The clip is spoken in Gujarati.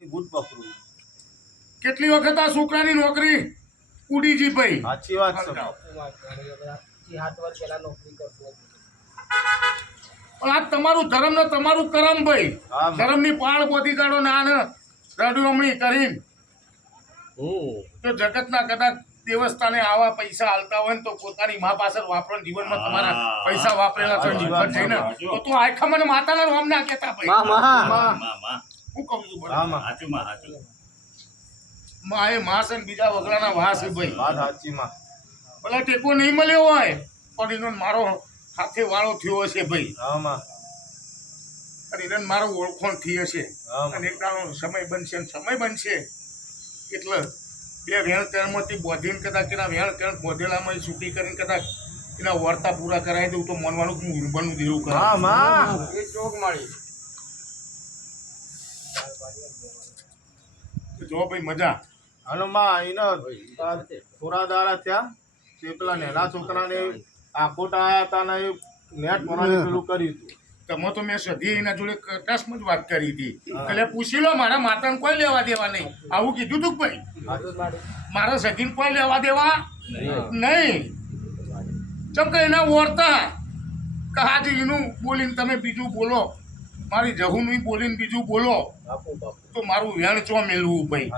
ગુડ કેટલી વખત આ છોકરાની નોકરી ઉડી જી ભાઈ? સાચી વાત છે. પણ આ તમારું ધર્મ ને તમારું કરમ ભાઈ. ધર્મની પાળ પોતી કાઢો ના ને રડુમણી કરીને. તો જગતના કદાચ દેવસ્થાને આવા પૈસા હાલતા હોય ને તો પોતાની મા પાછળ વાપરો જીવનમાં તમારા પૈસા વાપરેલા છે જીવન છે ને. તો તું આખા મને માતાના રોમ ના કહેતા ભાઈ. હું કહું છું બરાબર આમાં માં. એ માં છે ને બીજા વગડાના વાહ ભાઈ. વાત સાચી માં. ભલે ટેકો નહીં મળ્યો હોય પણ એનો મારો હાથે વાળો થયો હશે ભાઈ. આમાં અને એને મારો ઓળખોણ થઈ હશે. અને એક દાડો સમય બનશે અને સમય બનશે. એટલે બે વેણ તેણમાંથી બોધીને કદાચ એના વેણ તેણ બોધેલામાં છૂટી કરીને કદાચ એના વર્તા પૂરા કરાવી દઉં તો મનવાનું કે હું બનવું દેવું કરું. હા માં. એ જોગ મળી જો ભાઈ મજા. હનુમા માં એને થોડા દાડા થયા તે પેલા નેના છોકરાને આખોટ આયા હતા ને નેટ ભરવાની પેલું કર્યું હતું તમે તો મેં સધી એના જોડે કટાશમાં જ વાત કરી હતી. એટલે પૂછી લો મારા માતાને કોઈ લેવા દેવા નહીં. આવું કીધું તું ભાઈ? મારા સગીને કોઈ લેવા દેવા નહીં. ચમ કે એના વર્તા કહાજી એનું બોલીને તમે બીજું બોલો. મારી જહુનું બોલીને બીજું બોલો. બાપુ બાપુ. તો મારું વેણ ચો મેળવું ભાઈ?